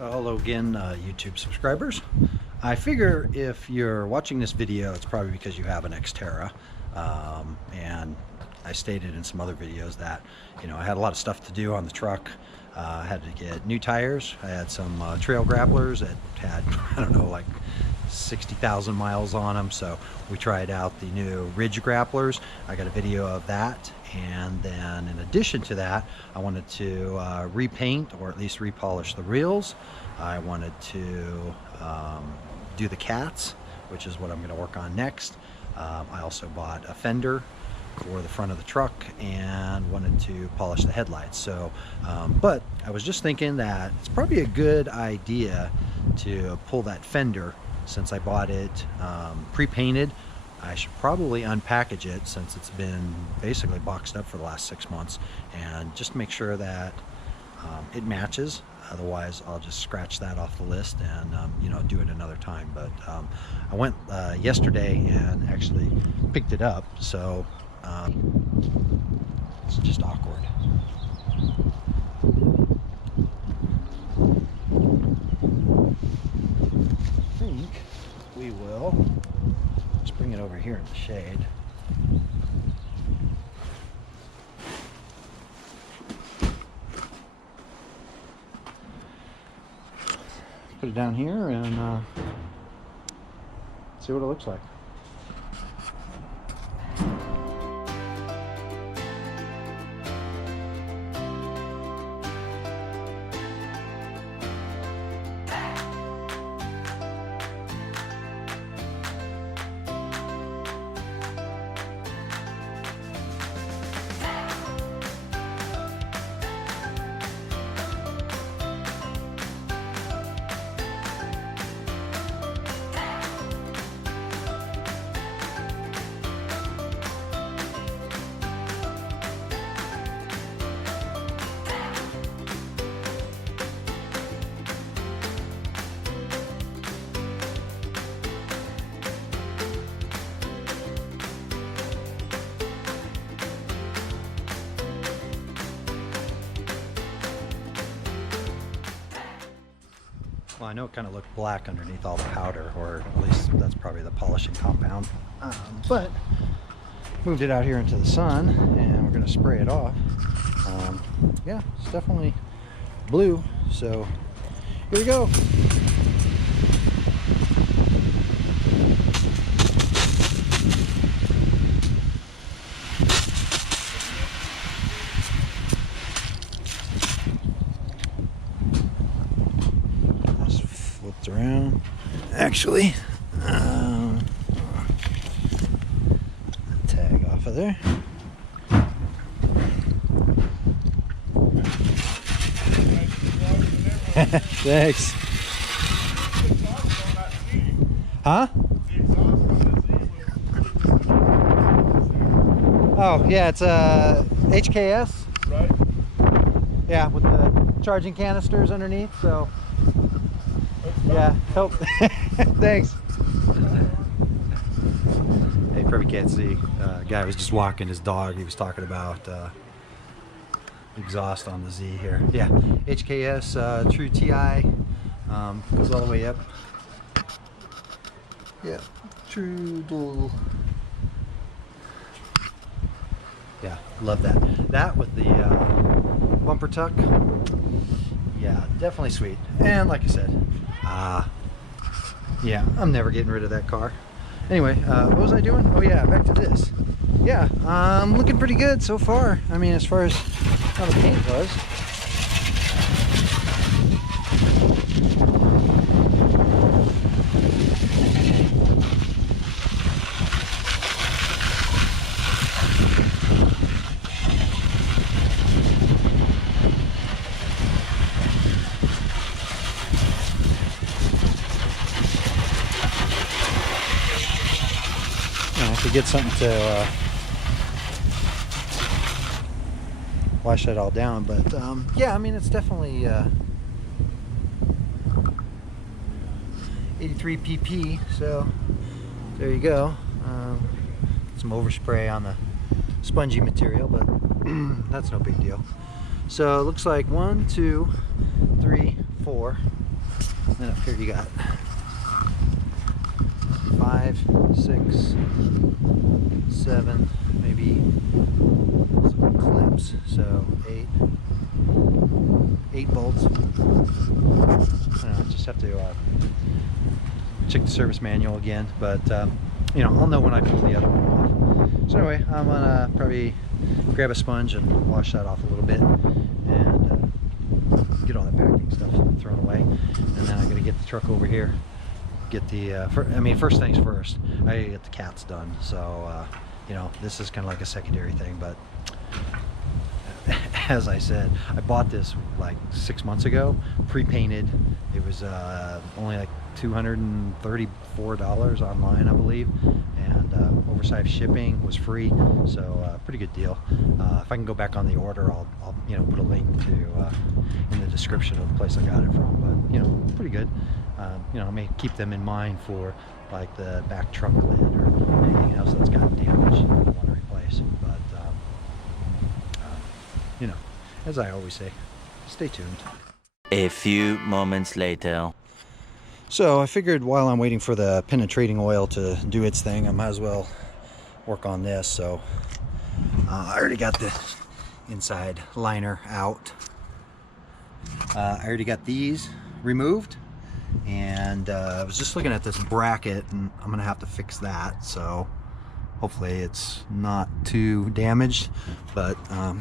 Hello again, YouTube subscribers. I figure if you're watching this video, it's probably because you have an XTerra. And I stated in some other videos that, I had a lot of stuff to do on the truck. I had to get new tires. I had some trail grapplers that had, I don't know, like 60,000 miles on them. So we tried out the new Ridge grapplers. I got a video of that. And then in addition to that, I wanted to repaint or at least repolish the reels. I wanted to do the cats, which is what I'm going to work on next. I also bought a fender for the front of the truck and wanted to polish the headlights. So, but I was just thinking that it's probably a good idea to pull that fender since I bought it pre-painted. I should probably unpackage it since it's been basically boxed up for the last 6 months and just make sure that it matches. Otherwise, I'll just scratch that off the list and do it another time. But I went yesterday and actually picked it up, so it's just awkward. I think we will just bring it over here in the shade. Put it down here and see what it looks like. Well, I know it kind of looked black underneath all the powder, or at least that's probably the polishing compound. But moved it out here into the sun, and we're going to spray it off. Yeah, it's definitely blue. So here we go. Around actually tag off of there. Thanks. Huh? Oh yeah, it's a HKS, right? Yeah, with the charging canisters underneath, so yeah, help. Thanks. Hey, probably can't see. Guy was just walking his dog. He was talking about exhaust on the Z here. Yeah, HKS True TI goes all the way up. Yeah, true dual. Yeah, love that. That with the bumper tuck. Yeah, definitely sweet. And like I said, yeah, I'm never getting rid of that car. Anyway, what was I doing? Oh yeah, back to this. Yeah, looking pretty good so far. I mean, as far as how the paint was. To get something to wash that all down, but yeah, I mean, it's definitely 83 pp, so there you go. Some overspray on the spongy material, but that's no big deal. So it looks like 1, 2, 3, 4, then up here you got 5, 6, 7, maybe some clips. So 8 bolts. I don't know, just have to check the service manual again, but you know, I'll know when I pull the other one off. So anyway, I'm gonna probably grab a sponge and wash that off a little bit and get all that packing stuff thrown away. And then I'm gonna get the truck over here, get the first things first, I gotta get the cats done. So you know, this is kind of like a secondary thing, but as I said, I bought this like 6 months ago, pre-painted. It was only like $234 online, I believe, and oversized shipping was free, so pretty good deal. If I can go back on the order, I'll you know, put a link to in the description of the place I got it from. But you know, pretty good. You know, I may keep them in mind for like the back trunk lid or anything else that's got damage I want to replace. But you know, as I always say, stay tuned. A few moments later. So I figured while I'm waiting for the penetrating oil to do its thing, I might as well work on this. So I already got the inside liner out. I already got these removed, and I was just looking at this bracket, and I'm gonna have to fix that. So hopefully it's not too damaged, but I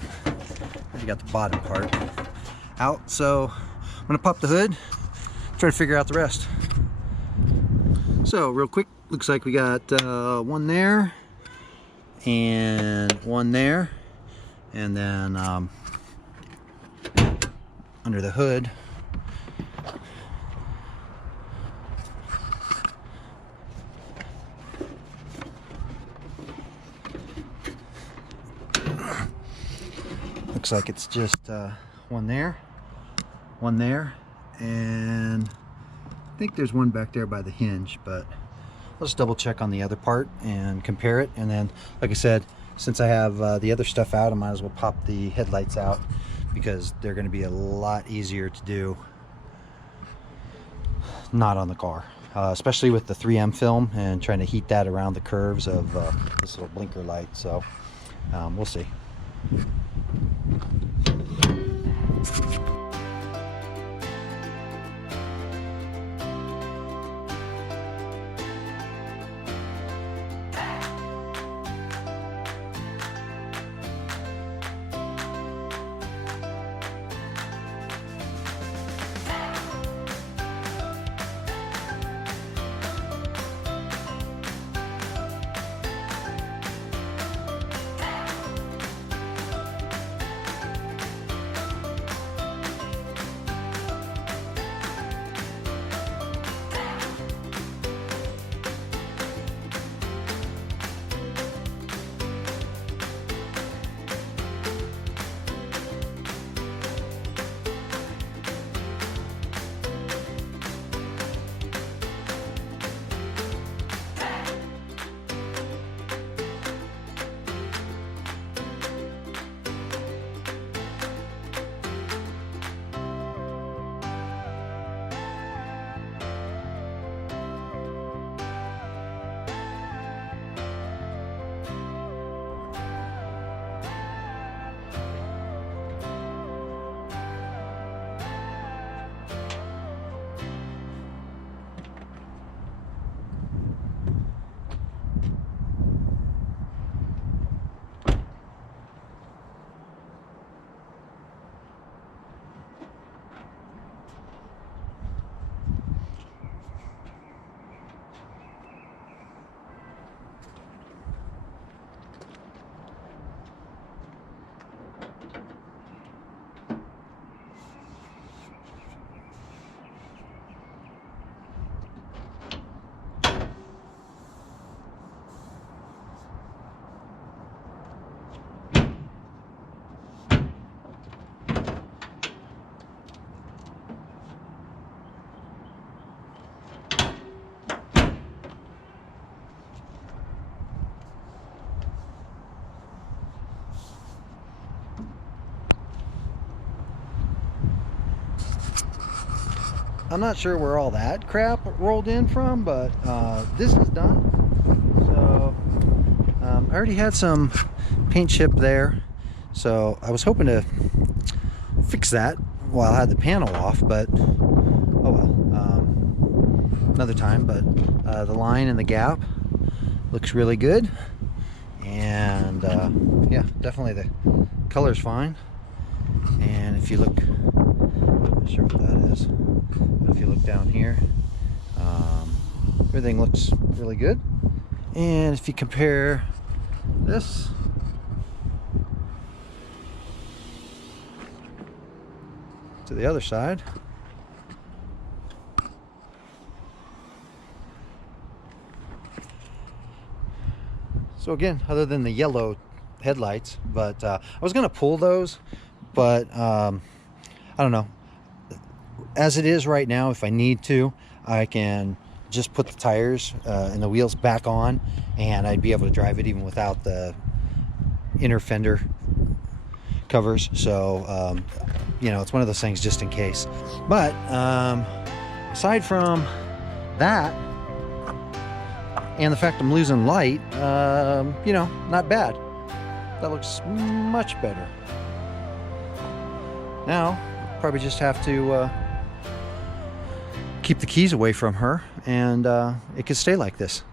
already got the bottom part out. So I'm gonna pop the hood, try to figure out the rest. So real quick, looks like we got one there and one there, and then under the hood looks like it's just one there, and I think there's one back there by the hinge, but I'll just double check on the other part and compare it. And then, like I said, since I have the other stuff out, I might as well pop the headlights out, because they're going to be a lot easier to do not on the car, especially with the 3M film and trying to heat that around the curves of this little blinker light. So we'll see. I'm not sure where all that crap rolled in from, but this is done. So I already had some paint chip there, so I was hoping to fix that while I had the panel off, but oh well, another time. But the line and the gap looks really good, and yeah, definitely the color's fine. And if you look, I'm not sure what that is, but if you look down here, everything looks really good. And if you compare this to the other side, so again, other than the yellow headlights, but I was gonna pull those, but I don't know. As it is right now, if I need to, I can just put the tires and the wheels back on, and I'd be able to drive it even without the inner fender covers. So you know, it's one of those things just in case. But aside from that, and the fact I'm losing light, you know, not bad. That looks much better. Now, probably just have to keep the keys away from her, and it could stay like this.